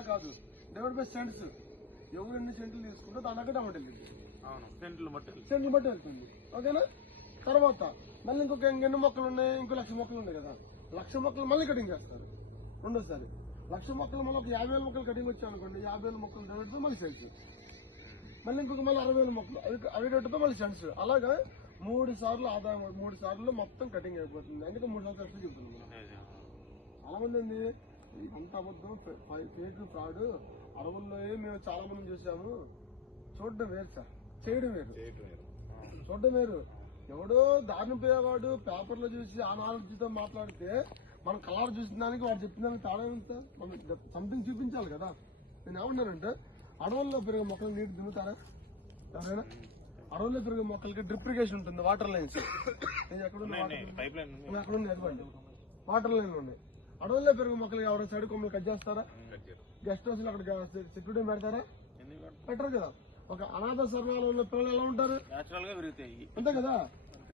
అలా కాదు, divide by cents. ఎవరు ఎన్ని సెంట్లు తీసుకుంటే దాని దగ్గర అమౌంట్ వెళ్ళింది, సెంట్లు బట్టి వెళ్తుంది. ఓకేనా? తర్వాత మళ్ళీ ఇంకొక ఎన్ని మొక్కలు ఉన్నాయి, ఇంకో 1,00,000 మొక్కలు ఉన్నాయి కదా, 1,00,000 మొక్కలు మళ్ళీ కటింగ్ చేస్తారు రెండోసారి. 1,00,000 మొక్కలు మళ్ళీ ఒక 50,000 మొక్కలు కటింగ్ వచ్చాయి అనుకోండి, 50,000 మొక్కలు డివైడ్తో మళ్ళీ సెంట్స్, మళ్ళీ ఇంకొక మళ్ళీ 60,000 మొక్కలు అవి రేటుతో మళ్ళీ సెంట్స్. అలాగా 3 సార్లు ఆదాయం, 3 సార్లు మొత్తం కటింగ్ అయిపోతుంది. అందుకే 3 సార్లు ఖర్చు చెప్తున్నాం. చాలా మంది ఏంది అంత అబద్ధం, ఫేక్, ఫ్రాడ్. అడవుల్లో మేము చాలా మంది చూసాము. చూడడం వేరు సార్, చేయడం వేరు. చూడడం వేరు. ఎవడో దారిని పోయేవాడు పేపర్లో చూసి ఆ నాలెడ్జ్తో మాట్లాడితే మనం కలర్ చూసిన దానికి వాడు చెప్పిన దానికి తేడా ఎంత? మనం సంథింగ్ చూపించాలి కదా. నేను ఏమన్నానంటే, అడవుల్లో పెరిగే మొక్కలు నీటి దున్నుతారా ఎవరైనా? అడవుల్లో పెరిగే మొక్కలకి డ్రిప్ ఇరిగేషన్ ఉంటుంది, వాటర్ లైన్స్. నేను ఎక్కడున్నా ఎదుగుండి వాటర్ లైన్లు ఉన్నాయి. అడవుల్లో పెరిగే మొక్కలకి ఎవరైనా సైడ్ కొమ్మలు కట్ చేస్తారా? గెస్ట్ హౌస్ లో అక్కడ సెక్యూరిటీ పెడతారా? పెట్టరు కదా. ఒక అనాథ శరణాలయంలో పిల్లలు ఎలా ఉంటారు? అంతే కదా.